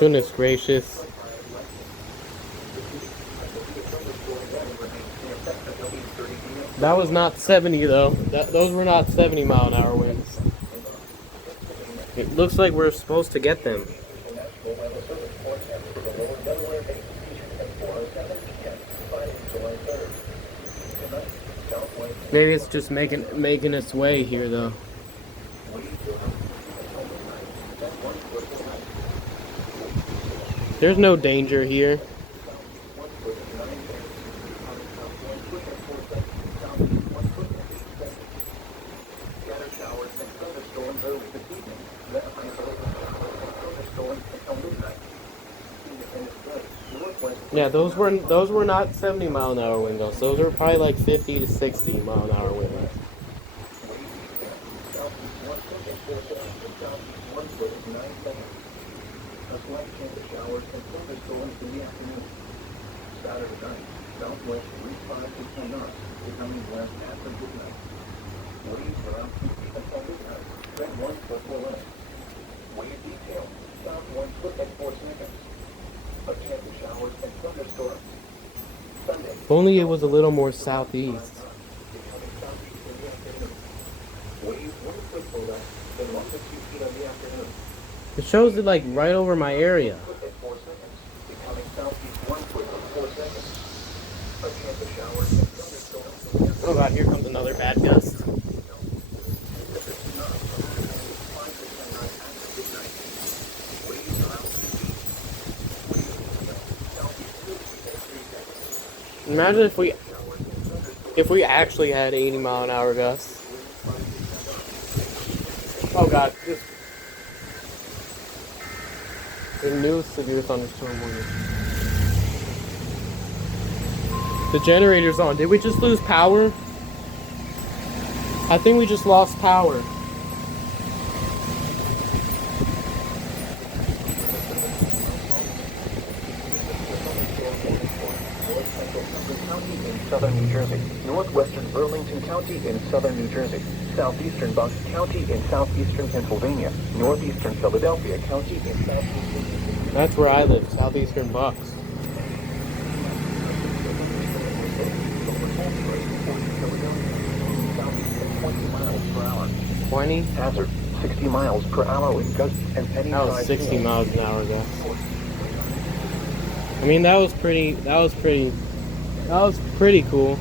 Goodness gracious. That was not 70 though. Those were not 70-mile-an-hour winds. It looks like we're supposed to get them. Maybe it's just making its way here though. There's no danger here. Yeah, those were not 70-mile-an-hour winds. Those were probably like 50 to 60-mile-an-hour winds. A slight chance of showers and thunderstorms in the afternoon. Saturday night, southwest breeze 5 to 10 knots, becoming west after midnight. Winds around 2 feet until midnight, then 1 foot below limit. Wave detail, south 1 foot at 4 seconds. A chance of showers and thunderstorms. Sunday. If only it was a little more southeast. Becoming southeast in the afternoon. Waves 1 foot below, then 1 to 2 feet in the afternoon. It shows it like right over my area. Oh god, here comes another bad gust. Imagine if we actually had 80-mile-an-hour gusts. Oh god, just the new severe thunderstorm warning. The generator's on. Did we just lose power? I think we just lost power. In southern New Jersey, northwestern Burlington County in southern New Jersey, southeastern Bucks County in southeastern Pennsylvania, northeastern Philadelphia County in southeastern. That's where I live, southeastern Bucks. Southeastern 20 miles per hour. 20? Hazard 60 miles per hour with gusts and any That was size 60 wind. miles an hour gust. I mean, that was pretty cool.